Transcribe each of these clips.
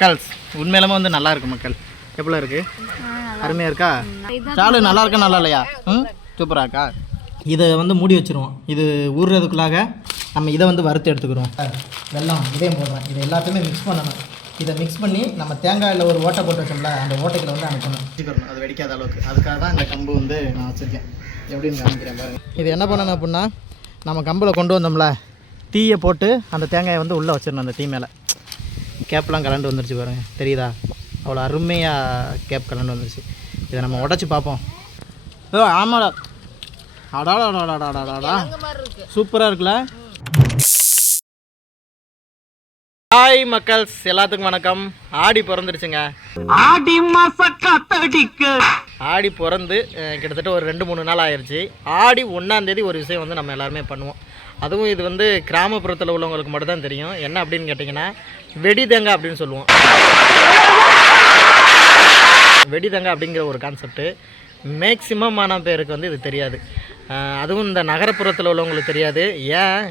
மக்கள்ஸ் உண்மையிலுமே வந்து நல்லா இருக்கு மக்கள். எப்படி இருக்கு? அருமையாக இருக்கா. சாலு நல்லா இருக்கா நல்லா இல்லையா? ம்? சூப்பராக இருக்கா? இதை வந்து மூடி வச்சிருவோம். இது ஊறுறதுக்குள்ளாக நம்ம இதை வந்து வறுத்து எடுத்துக்கிறோம். வெல்லம் இதையும் போடுறோம் இதை எல்லாத்தையுமே மிக்ஸ் பண்ணணும். இதை மிக்ஸ் பண்ணி நம்ம தேங்காயில் ஒரு ஓட்டை போட்டு வச்சோம்ல அந்த ஓட்டைகளை வந்து அனுப்பணும். வச்சுக்கிறணும். அது வெடிக்காத அளவுக்கு. அதுக்காக தான் இந்த கம்பு வந்து நான் வச்சுருக்கேன். எப்படின்னு காமிக்கிறேன் பாருங்க. இது என்ன பண்ணணும் அப்படின்னா நம்ம கம்பில் கொண்டு வந்தோம்ல தீயை போட்டு அந்த தேங்காயை வந்து உள்ளே வச்சிடணும் அந்த தீ மேலே. கேப்லாம் கலண்டு வந்துருச்சு பாருங்க. தெரியுதா? அவ்வளோ அருமையாக கேப் கலண்டு வந்துருச்சு. இதை நம்ம உடச்சி பார்ப்போம். ஓ ஆமாடா. அடாடாடாடாடாடாடா சூப்பராக இருக்குல்ல? ஹாய் மக்கள்ஸ் எல்லாத்துக்கும் வணக்கம். ஆடி பிறந்துருச்சுங்க. ஆடி ஆடி பிறந்து கிட்டத்தட்ட ஒரு ரெண்டு மூணு நாள் ஆயிடுச்சு ஆடி ஒன்றாந்தேதி ஒரு விஷயம் வந்து நம்ம எல்லாருமே பண்ணுவோம். அதுவும் இது வந்து கிராமப்புறத்தில் உள்ளவங்களுக்கு மட்டும் தான் தெரியும். என்ன அப்படின்னு கேட்டிங்கன்னா வெடிதேங்காய் அப்படின்னு சொல்லுவோம். வெடிதேங்காய் அப்படிங்கிற ஒரு கான்செப்ட்டு மேக்சிமமான பேருக்கு வந்து இது தெரியாது. அதுவும் இந்த நகரப்புறத்தில் உள்ளவங்களுக்கு தெரியாது. ஏன்?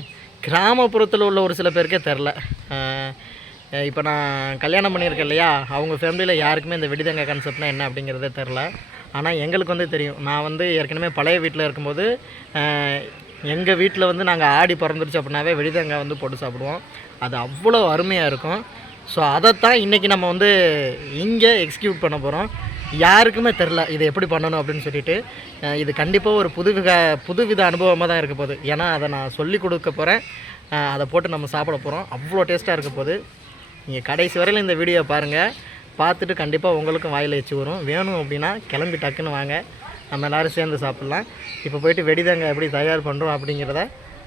கிராமப்புறத்தில் உள்ள ஒரு சில பேருக்கே தெரில. இப்போ நான் கல்யாணம் பண்ணியிருக்கேன் இல்லையா? அவங்க ஃபேமிலியில் யாருக்குமே இந்த வெடிதங்க கான்செப்ட்னா என்ன அப்படிங்கிறதே தெரில. ஆனால் எங்களுக்கு வந்து தெரியும். நான் வந்து ஏற்கனவே பழைய வீட்டில் இருக்கும்போது எங்கள் வீட்டில் வந்து நாங்கள் ஆடி பிறந்துருச்சு அப்படின்னாவே வெடிதங்க வந்து போட்டு சாப்பிடுவோம். அது அவ்வளோ அருமையாக இருக்கும். ஸோ அதைத்தான் இன்றைக்கி நம்ம வந்து இங்கே எக்ஸிக்யூட் பண்ண போகிறோம் யாருக்குமே தெரில இதை எப்படி பண்ணணும் அப்படின்னு சொல்லிட்டு. இது கண்டிப்பாக ஒரு புதுவித புதுவித அனுபவமாக தான் இருக்க போகுது. ஏன்னா அதை நான் சொல்லி கொடுக்க போகிறேன் அதை போட்டு நம்ம சாப்பிட போகிறோம் அவ்வளோ டேஸ்ட்டாக இருக்க போகுது. நீங்கள் கடைசி வரையில் இந்த வீடியோ பாருங்கள் பார்த்துட்டு கண்டிப்பாக உங்களுக்கும் வாயில் வச்சு வரும். வேணும் அப்படின்னா கிளம்பி டக்குன்னு வாங்க. நம்ம எல்லோரும் சேர்ந்து சாப்பிட்லாம். இப்போ போயிட்டு வெடிதங்காய் எப்படி தயார் பண்ணுறோம் அப்படிங்கிறத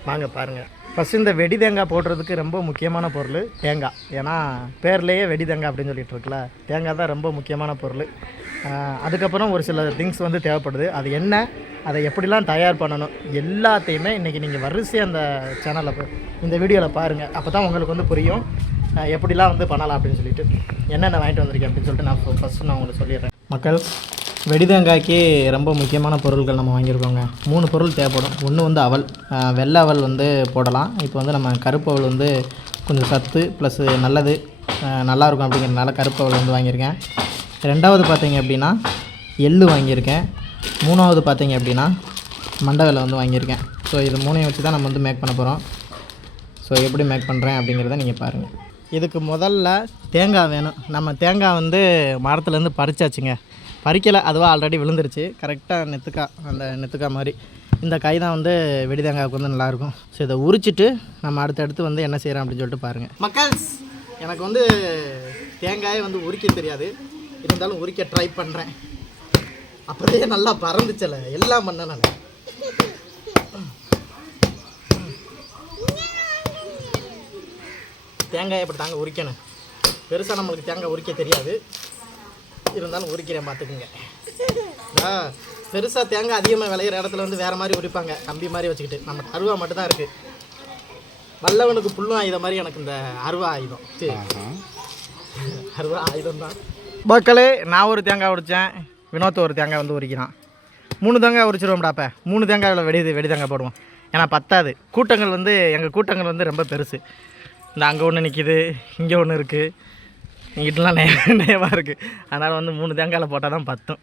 வாங்க பாருங்கள் ஃபஸ்ட்டு இந்த வெடி தேங்காய் போடுறதுக்கு ரொம்ப முக்கியமான பொருள் தேங்காய். ஏன்னா பேர்லேயே வெடி தேங்காய் அப்படின்னு சொல்லிட்டு இருக்குல்ல தேங்காய் தான் ரொம்ப முக்கியமான பொருள். அதுக்கப்புறம் ஒரு சில திங்ஸ் வந்து தேவைப்படுது. அது என்ன அதை எப்படிலாம் தயார் பண்ணணும் எல்லாத்தையுமே இன்றைக்கி நீங்கள் வரிசையாக அந்த சேனலில் இந்த வீடியோவில் பாருங்கள் அப்போ தான் உங்களுக்கு வந்து புரியும் எப்படிலாம் வந்து பண்ணலாம் அப்படின்னு சொல்லிட்டு. என்னென்ன வாங்கிட்டு வந்திருக்கேன் அப்படின்னு சொல்லிட்டு நான் ஃபஸ்ட்டு நான் உங்களுக்கு சொல்லிடுறேன். மக்கள் வெடிதேங்காய்க்கு ரொம்ப முக்கியமான பொருட்கள் நம்ம வாங்கியிருக்கோங்க. மூணு பொருள் தேவைப்படும். ஒன்று வந்து அவல். வெள்ளை அவல் வந்து போடலாம். இப்போ வந்து நம்ம கருப்பு அவல் வந்து கொஞ்சம் சத்து ப்ளஸ்ஸு நல்லது நல்லாயிருக்கும் அப்படிங்கிறதுனால கருப்பு அவல் வந்து வாங்கியிருக்கேன். ரெண்டாவது பார்த்தீங்க அப்படின்னா எள்ளு வாங்கியிருக்கேன். மூணாவது பார்த்தீங்க அப்படின்னா மண்டவெல்லை வந்து வாங்கியிருக்கேன். ஸோ இது மூணையும் வச்சு தான் நம்ம வந்து மேக் பண்ண போகிறோம் ஸோ எப்படி மேக் பண்ணுறேன் அப்படிங்கிறத நீங்கள் பாருங்கள் இதுக்கு முதல்ல தேங்காய் வேணும். நம்ம தேங்காய் வந்து மரத்துலேருந்து பறிச்சாச்சுங்க. பறிக்கலை. அதுவாக ஆல்ரெடி விழுந்துருச்சு. கரெக்டாக நெத்துக்காய் அந்த நெத்துக்காய் மாதிரி. இந்த காய் தான் வந்து வெடி தேங்காய்க்கு வந்து நல்லாயிருக்கும். ஸோ இதை உரிச்சிட்டு நம்ம அடுத்தடுத்து வந்து என்ன செய்கிறோம் அப்படின்னு சொல்லிட்டு பாருங்கள் மக்கள்ஸ் எனக்கு வந்து தேங்காயை வந்து உரிக்க தெரியாது. இருந்தாலும் உரிக்க ட்ரை பண்ணுறேன் அப்படியே நல்லா பறந்துச்சல. எல்லாம் பண்ணேன் நான். தேங்காயை இப்படி தாங்க உரிக்கணும். பெருசாக நம்மளுக்கு தேங்காய் உரிக்க தெரியாது. இருந்தாலும் உரிக்கிறேன் பார்த்துக்குங்க. ஆ பெருசாக தேங்காய் அதிகமாக விளையிற இடத்துல வந்து வேறு மாதிரி உரிப்பாங்க. கம்பி மாதிரி வச்சுக்கிட்டு. நம்ம அருவா மட்டும் தான் இருக்குது வல்லவனுக்கு புல்லும் ஆயுதம் மாதிரி எனக்கு இந்த அருவா ஆயுதம். சரி அருவா ஆயுதம் தான் மக்களே நான் ஒரு தேங்காய் உரித்தேன் வினோத் ஒரு தேங்காய் வந்து உரிக்கிறான். மூணு தேங்காய் உரிச்சிருவோம்டாப்ப மூணு தேங்காயில் வெடி வெடி தேங்காய் போடுவோம். ஏன்னா பத்தாது. கூட்டங்கள் வந்து எங்கள் கூட்டங்கள் வந்து ரொம்ப பெருசு. இந்த அங்கே ஒன்று நிற்கிது இங்கே ஒன்று இருக்குது இங்கிட்டலாம் நேவாக இருக்குது அதனால் வந்து மூணு தேங்காயில் போட்டால் தான் பத்தும்.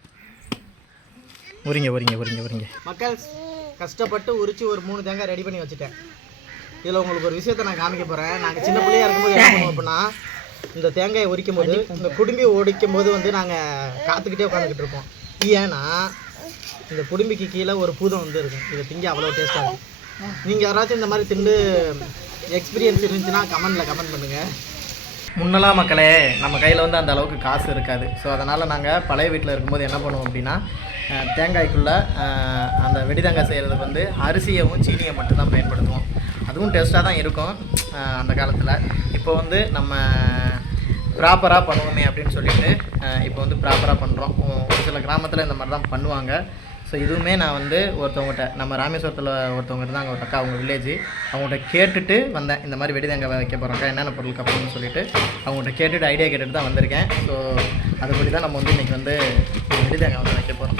உரிங்க உரிங்க உரிங்க உரிங்க. மக்கள் கஷ்டப்பட்டு உரிச்சு ஒரு மூணு தேங்காய் ரெடி பண்ணி வச்சுட்டேன். இதில் உங்களுக்கு ஒரு விஷயத்தை நான் காமிக்க போகிறேன் நாங்கள் சின்ன பிள்ளையா இருக்கும்போது என்ன பண்ணுவோம் அப்படின்னா இந்த தேங்காயை உரிக்கும் போது இந்த குடும்பி ஒடிக்கும் போது வந்து நாங்கள் காத்துக்கிட்டே உட்காந்துக்கிட்டு இருப்போம். ஏன்னா இந்த குடும்பிக்கு கீழே ஒரு பூதம் வந்து இருக்கும். இதை திங்க அவ்வளோ டேஸ்ட்டாக இருக்கும். நீங்கள் யாராச்சும் இந்த மாதிரி திண்டு எக்ஸ்பீரியன்ஸ் இருந்துச்சுன்னா கமெண்டில் கமெண்ட் பண்ணுங்கள் முன்னெல்லாம் மக்களே நம்ம கையில் வந்து அந்த அளவுக்கு காசு இருக்காது. ஸோ அதனால் நாங்கள் பழைய வீட்டில் இருக்கும்போது என்ன பண்ணுவோம் அப்படின்னா தேங்காய்க்குள்ளே அந்த வெடிதேங்காய் செய்கிறதுக்கு வந்து அரிசியவும் சீனியை மட்டும்தான் பயன்படுத்துவோம். அதுவும் டேஸ்ட்டாக தான் இருக்கும் அந்த காலத்தில். இப்போ வந்து நம்ம ப்ராப்பராக பண்ணுவோமே அப்படின்னு சொல்லிட்டு இப்போ வந்து ப்ராப்பராக பண்ணுறோம் ஒரு சில கிராமத்தில் இந்த மாதிரி தான் பண்ணுவாங்க. ஸோ இதுவுமே நான் வந்து ஒருத்தவங்ககிட்ட நம்ம ராமேஸ்வரத்தில் ஒருத்தவங்க இருந்தாங்க ஒரு அக்கா அவங்க வில்லேஜ் அவங்கள்ட்ட கேட்டுட்டு வந்தேன். இந்த மாதிரி வெடிதங்க வைக்க போகிறாங்க என்னென்ன பொருள் கப்பணும்னு சொல்லிட்டு அவங்கள்ட்ட கேட்டுட்டு ஐடியா கேட்டுட்டு தான் வந்திருக்கேன். ஸோ அதுபடி தான் நம்ம வந்து இன்றைக்கி வந்து வெடிதங்க வந்து வைக்க போகிறோம்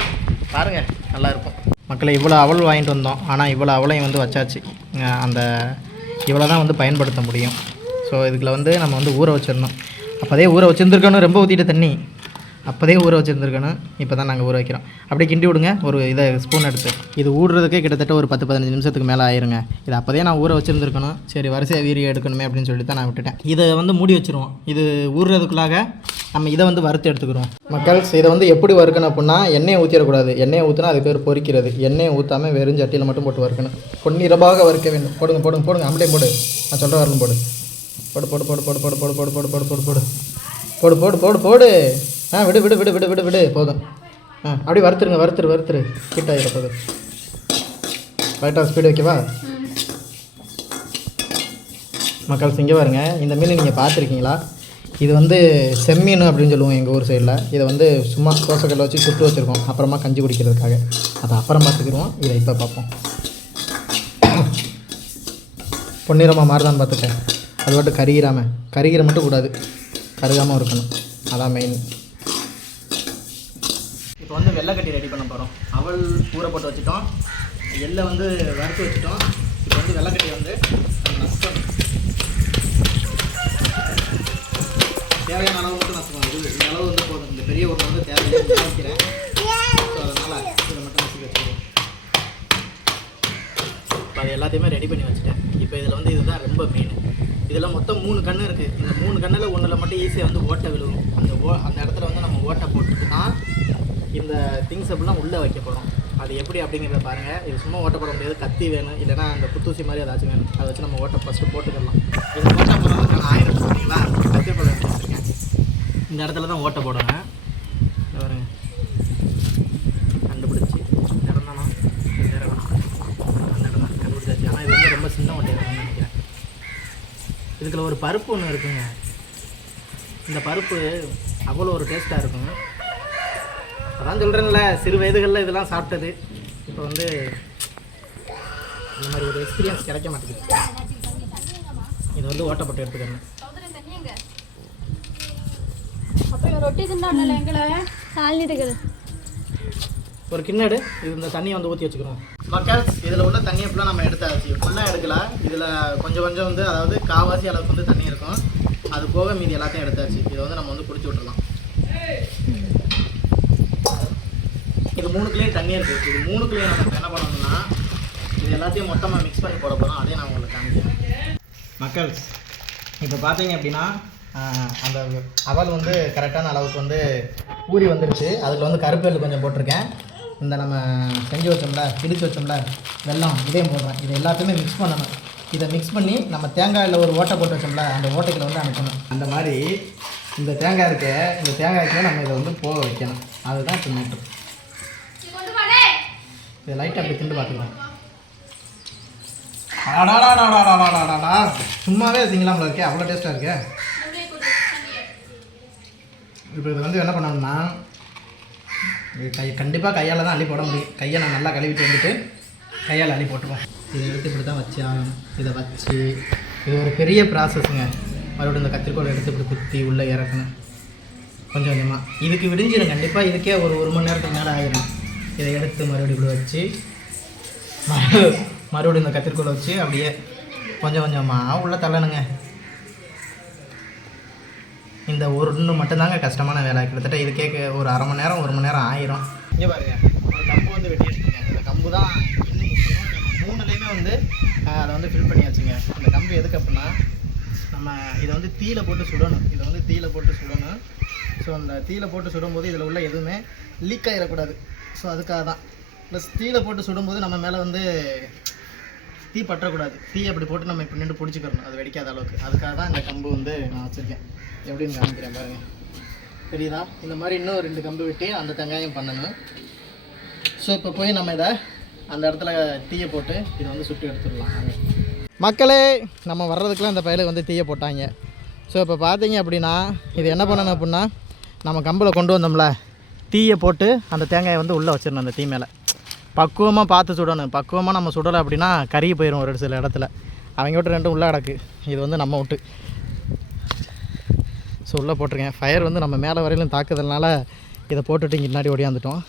பாருங்கள் நல்லாயிருக்கும் மக்களை இவ்வளோ அவள் வாங்கிட்டு வந்தோம். ஆனால் இவ்வளோ அவளையும் வந்து வச்சாச்சு. அந்த இவ்வளோ தான் வந்து பயன்படுத்த முடியும். ஸோ இதுக்குள்ள வந்து நம்ம வந்து ஊற வச்சிடணும். அப்போதே ஊற வச்சுருந்துருக்கணும் ரொம்ப ஊற்றிட்டு தண்ணி. அப்போதே ஊற வச்சுருந்துருக்கணும் இப்போ தான் நாங்கள் ஊற வைக்கிறோம் அப்படியே கிண்டி விடுங்க ஒரு இதை ஸ்பூன் எடுத்து இது ஊடுறதுக்கே கிட்டத்தட்ட ஒரு பத்து பதினஞ்சு நிமிஷத்துக்கு மேலே ஆயிருங்க இது அப்போதே நான் ஊற வச்சுருந்துருக்கணும் சரி வரிசையாக வீரியம் எடுக்கணுமே அப்படின்னு சொல்லி தான் நான் விட்டுட்டேன் இதை வந்து மூடி வச்சுருவோம் இது ஊறுறதுக்குள்ளாக நம்ம இதை வந்து வறுத்து எடுத்துக்கிறோம் மக்கள்ஸ் இதை வந்து எப்படி வறுக்கணும் அப்படின்னா எண்ணெயை ஊற்றிடக்கூடாது எண்ணெயை ஊற்றினா அது பேர் பொறிக்கிறது எண்ணெயை ஊற்றாமல் வெறும் சட்டியில் மட்டும் போட்டு வறுக்கணும் பொன்னிறமாக வறுக்க வேண்டும் போடுங்க போடுங்க போடுங்க அப்படியே போடு நான் சொல்கிற வரணும் போடு போடு போடு போடு போடு போடு போடு போடு போடு போடு போடு போடு போடு போடு போடு ஆ விடு விடு விடு விடு விடு விடு. போதும். ஆ அப்படியே வறுத்துருங்க வறுத்துரு வறுத்துரு. ஹீட் ஆகிட போதும் ரைட்டாக ஸ்பீடு வைக்கவா? மக்கள் சிங்க பாருங்க. இந்த மீன் நீங்கள் பார்த்துருக்கீங்களா? இது வந்து செம்மீன் அப்படின்னு சொல்லுவோம் எங்கள் ஊர் சைடில் இதை வந்து சும்மா தோசைக்கல்ல வச்சு சுட்டு வச்சுருக்கோம். அப்புறமா கஞ்சி குடிக்கிறதுக்காக. அதை அப்புறம் பார்த்துக்கிடுவோம் இதை இப்போ பார்ப்போம். பொன்னிறமாக மாறுதான்னு பார்த்துட்டேன். அது மட்டும் கருகிராமல் கருகிற மட்டும் கூடாது. கருகாமல் இருக்கணும். அதான் மெயின் இப்போ வந்து வெள்ளைக்கட்டி ரெடி பண்ண போகிறோம் அவள் ஊற போட்டு வச்சுட்டோம். எள்ளை வந்து வறுத்து வச்சுட்டோம். இப்போ வந்து வெள்ளைக்கட்டி வந்து நஷ்டம் தேவையான அளவு மட்டும் நசுக்கணும். இது இந்த அளவு வந்து போதும். இந்த பெரிய ஒன்று வந்து தேவையான நினைக்கிறேன். ஸோ அதனால் இதை மட்டும் நசுக்க வச்சுருவோம் இப்போ அது எல்லாத்தையுமே ரெடி பண்ணி வச்சுட்டேன். இப்போ இதில் வந்து இதுதான் ரொம்ப மெயின் இதில் மொத்தம் மூணு கன்று இருக்குது இந்த மூணு கண்ணில் ஒன்றில் மட்டும் ஈஸியாக வந்து ஓட்டை விழுகும் அந்த ஓ அந்த இடத்துல வந்து நம்ம ஓட்டை போட்டுட்டு தான் இந்த திங்ஸ் அப்படிலாம் உள்ளே வைக்க போகிறோம் அது எப்படி அப்படிங்கிறத பாருங்கள் இது சும்மா ஓட்ட போட முடியாது. கத்தி வேணும். இல்லைன்னா அந்த புத்தூசி மாதிரி ஏதாச்சும் வேணும். அதை வச்சு நம்ம ஓட்டை ஃபஸ்ட்டு போட்டுக்கலாம். இது ஓட்டை போடுறதுக்கான ஆயிரம் சொன்னீங்களா? கத்தி பழம் வச்சுருக்கேன். இந்த இடத்துல தான் ஓட்டை போடுவேன். பாருங்க. கண்டுபிடிச்சி. இடம் அந்த இடம் தான். கண்டுபிடிச்சாச்சு. ஆனால் இது வந்து ரொம்ப சின்ன ஓட்டையாக நினைக்கிறேன். இதுக்குள்ள ஒரு பருப்பு ஒன்று இருக்குங்க. இந்த பருப்பு அவ்வளோ ஒரு டேஸ்ட்டாக இருக்கும். அதான் சொல்கிறேன்ல சிறு வயதுகளில் இதெல்லாம் சாப்பிட்டது. இப்போ வந்து இந்த மாதிரி ஒரு எக்ஸ்பீரியன்ஸ் கிடைக்க மாட்டேங்குது. இது வந்து ஓட்டப்பட்டு எடுத்துக்கணும். ஒரு கிண்ணடு இது இந்த தண்ணியை வந்து ஊற்றி வச்சுக்கிறோம். மக்கள் இதில் உள்ள தண்ணியை ஃபுல்லாக நம்ம எடுத்தாச்சு ஃபுல்லாக எடுக்கல. இதில் கொஞ்சம் கொஞ்சம் வந்து அதாவது காவாசி அளவுக்கு வந்து தண்ணி இருக்கும். அது போக மீதி எல்லாத்தையும் எடுத்தாச்சு இதை வந்து நம்ம வந்து குடிச்சு விட்டுருலாம் இது தண்ணியாக தண்ணி இருக்குது இது மூணுக்குள்ளேயும் நம்ம என்ன பண்ணணும்னா இது எல்லாத்தையும் மொத்தமாக மிக்ஸ் பண்ணி போட போகிறோம் அதே நான் உங்களுக்கு காமிக்கிறேன். மக்கள் இப்போ பார்த்தீங்க அப்படின்னா அந்த அவல் வந்து கரெக்டான அளவுக்கு வந்து ஊறி வந்துருச்சு. அதில் வந்து கருப்பு கொஞ்சம் போட்டிருக்கேன். இந்த நம்ம செஞ்சு வச்சோம்ல பிரித்து வச்சோம்ல வெல்லம் இதையும் போடுறேன். இது எல்லாத்தையுமே மிக்ஸ் பண்ணணும். இதை மிக்ஸ் பண்ணி நம்ம தேங்காயில் ஒரு ஓட்டை போட்டு வச்சோம்ல அந்த ஓட்டைக்கில் வந்து அனுப்பணும். அந்த மாதிரி இந்த தேங்காய் இருக்க இந்த தேங்காய்க்கு நம்ம இதை வந்து போக வைக்கணும். அதுதான் இப்போ மேட்ரு இதை லைட்டாக அப்படி திண்டு பார்த்துக்கலாம். ஆடாடாடாடாடாடாடா சும்மாவே திங்கலாமல் இருக்கே? அவ்வளோ டேஸ்ட்டாக இருக்கே. இப்போ இது வந்து என்ன பண்ணோம்னா கை கண்டிப்பாக கையால் தான் அள்ளி போட முடியும். கையை நான் நல்லா கழுவிட்டு வந்துட்டு கையால் அள்ளி போட்டுருவோம் இதை எடுத்து இப்படி தான் வச்சு ஆகணும். இதை வச்சு இது ஒரு பெரிய ப்ராசஸ்ங்க மறுபடியும் இந்த கத்திரிக்கோலை எடுத்து இப்படி குத்தி உள்ளே இறக்கணும். கொஞ்சம் கொஞ்சமாக இதுக்கு விடிஞ்சிடும். கண்டிப்பாக இதுக்கே ஒரு ஒரு மணி நேரத்துக்கு மேலே ஆகிடும் இதை எடுத்து மறுபடியும் இப்படி வச்சு மறு மறுபடியும் இந்த கத்திரிக்கோலை வச்சு அப்படியே கொஞ்சம் கொஞ்சமாக உள்ளே தள்ளணுங்க. இந்த ஒன்று மட்டும்தாங்க கஷ்டமான வேலை. கிட்டத்தட்ட இது கேட்க ஒரு அரை மணி நேரம் ஒரு மணி நேரம் ஆயிரும். இங்கே பாருங்க ஒரு கம்பு வந்து வெட்டி இந்த கம்பு தான் இன்னும் முக்கியம். நம்ம மூணுலேயுமே வந்து அதை வந்து ஃபில் பண்ணியாச்சுங்க. இந்த கம்பு எதுக்கு அப்படின்னா நம்ம இதை வந்து தீயில போட்டு சுடணும். இதை வந்து தீயில போட்டு சுடணும். ஸோ அந்த தீயில போட்டு சுடும்போது இதில் உள்ள எதுவுமே லீக் ஆகிடக்கூடாது ஸோ அதுக்காக தான். ப்ளஸ் தீயில போட்டு சுடும்போது நம்ம மேலே வந்து தீ பற்றக்கூடாது. தீ அப்படி போட்டு நம்ம இப்போ நின்று பிடிச்சிக்கிறணும். அது வெடிக்காத அளவுக்கு. அதுக்காக தான் இந்த கம்பு வந்து நான் வச்சுருக்கேன். எப்படின்னு காமிக்கிறேன் பாருங்க. தெரியுதா? இந்த மாதிரி இன்னும் ரெண்டு கம்பு வெட்டி அந்த வெங்காயம் பண்ணணும். ஸோ இப்போ போய் நம்ம இதை அந்த இடத்துல தீயை போட்டு இதை வந்து சுட்டு எடுத்துடலாம். மக்களே நம்ம வர்றதுக்குலாம் இந்த பயலுக்கு வந்து தீயை போட்டாங்க. ஸோ இப்போ பார்த்தீங்க அப்படின்னா இது என்ன பண்ணணும் அப்படின்னா நம்ம கம்பில் கொண்டு வந்தோம்ல. தீயை போட்டு அந்த தேங்காயை வந்து உள்ளே வச்சிடணும் அந்த தீ மேலே. பக்குவமாக பார்த்து சுடணும். பக்குவமாக நம்ம சுடலை அப்படின்னா கருகி போயிடும் ஒரு சில இடத்துல. அவங்க விட்டு ரெண்டும் உள்ளே கிடக்கு. இது வந்து நம்ம விட்டு. ஸோ உள்ளே போட்டிருக்கேன். ஃபயர் வந்து நம்ம மேலே வரையிலும் தாக்குதல்னால இதை போட்டுட்டு இங்கே முன்னாடி ஓடியாந்துட்டோம்.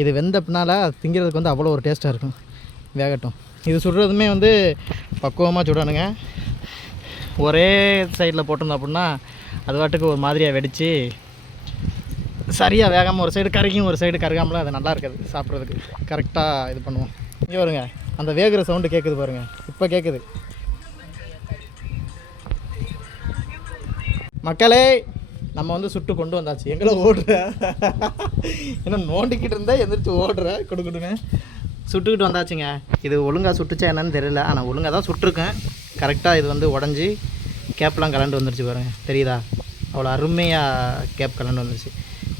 இது வெந்த பின்னால் திங்கிறதுக்கு வந்து அவ்வளோ ஒரு டேஸ்ட்டாக இருக்கும். வேகட்டும். இது சுடுறதுமே வந்து பக்குவமாக சுடணுங்க. ஒரே சைடில் போட்டிருந்தோம் அப்படின்னா அது வாட்டுக்கு ஒரு மாதிரியாக வெடித்து சரியாக வேகாமல் ஒரு சைடு கரைக்கும் ஒரு சைடு கருகாமலாம் அது நல்லா இருக்காது சாப்பிட்றதுக்கு. கரெக்டாக இது பண்ணுவோம். இங்கே வருங்க அந்த வேகிற சவுண்டு கேட்குது பாருங்கள் இப்போ கேட்குது மக்களே நம்ம வந்து சுட்டு கொண்டு வந்தாச்சு. எங்களை ஓடுற. ஏன்னா நோண்டிக்கிட்டு இருந்தால் எந்திரிச்சு ஓடுற. கொடுக்கணுங்க சுட்டுக்கிட்டு வந்தாச்சுங்க. இது ஒழுங்காக சுட்டுச்சா என்னன்னு தெரியல. ஆனால் ஒழுங்காக தான் சுட்டிருக்கேன். கரெக்டாக இது வந்து உடஞ்சி கேப்லாம் கலண்டு வந்துருச்சு பாருங்கள் தெரியுதா? அவ்வளோ அருமையாக கேப் கலண்டு வந்துருச்சு.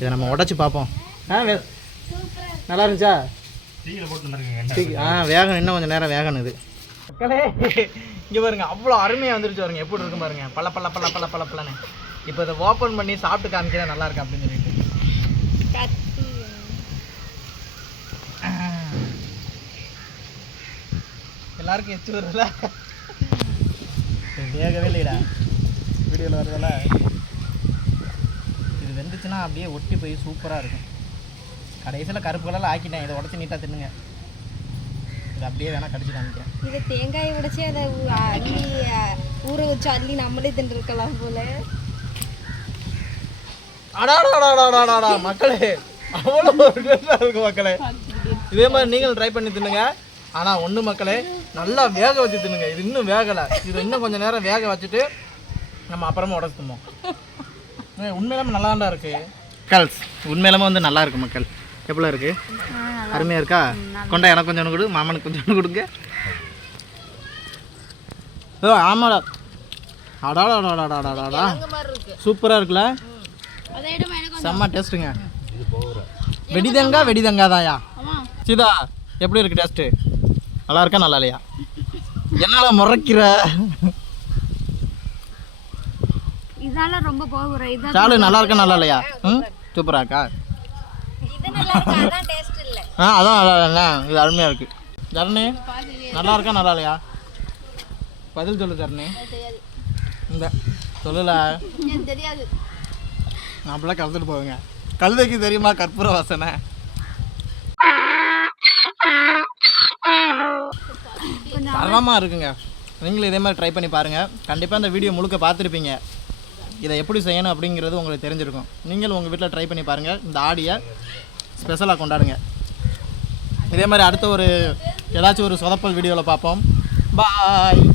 இதை நம்ம உடச்சி பார்ப்போம். ஆ நல்லா இருந்துச்சா? ஆ வேகணும். இன்னும் கொஞ்சம் நேரம் வேகணும் இது. மக்களே இங்கே பாருங்க அவ்வளோ அருமையாக வந்துருச்சு பாருங்க. எப்படி இருக்கும் பாருங்க. பல பல பல பல பல பலன்னு இப்போ இதை ஓப்பன் பண்ணி சாப்பிட்டு காமிக்கிறா நல்லா இருக்கு அப்படின்னு சொல்லிட்டு. எல்லாருக்கும் எச்சு வருதுல? வேகவே இல்லைடா. வீடியோவில் வருதுல்ல இது வெந்துச்சுன்னா அப்படியே ஒட்டி போய் சூப்பராக இருக்கும். கடைசியில் கருப்பு கலரில் ஆக்கிட்டேன். இதை உடச்சி நீட்டாக தின்னுங்க. இது அப்படியே வேணால் கடிச்சு காமிக்கிறேன். இதை தேங்காயை உடைச்சி அதை அள்ளி ஊற வச்சு அள்ளி நம்மளே தின்றுருக்கலாம் போல. அடாடாடாடாடாடா மக்களே. அவ்வளோ இருக்கு மக்களே. இதே மாதிரி நீங்களும் ட்ரை பண்ணி தின்னுங்க. ஆனால் ஒன்று மக்களே நல்லா வேக வச்சு தின்னுங்க. இது இன்னும் வேகலை. இது இன்னும் கொஞ்சம் நேரம் வேக வச்சுட்டு நம்ம அப்புறமா உடச்சு திம்போம் ஏய், உண்மையிலுமே நல்லா தான் இருக்கு. கல்ஸ் உண்மையிலுமே வந்து நல்லா இருக்கு மக்கள். எவ்வளோ இருக்கு? அருமையாக இருக்கா. கொண்டா எனக்கு கொஞ்சம் கொடு மாமனுக்கு கொஞ்சம் கொடுங்க. ஓ ஆமாடா. அடாடாடாடாடாடாடா சூப்பராக இருக்குல்ல? அதை எடுமா எனக்கு செம்ம டேஸ்ட்டுங்க. வெடிதங்கா வெடிதங்கா தாயா ஆமா. சீதா எப்படி இருக்கு டேஸ்ட்டு? நல்லா இருக்கா நல்லா இல்லையா? என்னால் முறைக்கிற? இதால ரொம்ப போகிற இதான் சாலு நல்லா இருக்கா நல்லா இல்லையா ம்? சூப்பராக்கா? இது நல்லா இருக்கு அதான் டேஸ்ட் இல்லை. ஆ அதான் நல்லா இல்லைண்ணா இது அருமையாக இருக்குது தரணி நல்லா இருக்கா நல்லா இல்லையா பதில் சொல்லு தரணி. தெரியாது இந்த சொல்லல. எனக்கு தெரியாது. நான் அப்படிலாம் கலந்துட்டு போவேங்க. கழுதைக்கு தெரியுமா கற்பூர வாசனை? தரமாக இருக்குங்க. நீங்களும் இதே மாதிரி ட்ரை பண்ணி பாருங்கள் கண்டிப்பாக இந்த வீடியோ முழுக்க பார்த்துருப்பீங்க. இதை எப்படி செய்யணும் அப்படிங்கிறது உங்களுக்கு தெரிஞ்சிருக்கும். நீங்களும் உங்கள் வீட்டில் ட்ரை பண்ணி பாருங்கள் இந்த ஆடியை ஸ்பெஷலாக கொண்டாடுங்க. இதே மாதிரி அடுத்த ஒரு ஏதாச்சும் ஒரு சொதப்பல் வீடியோவில் பார்ப்போம். பாய்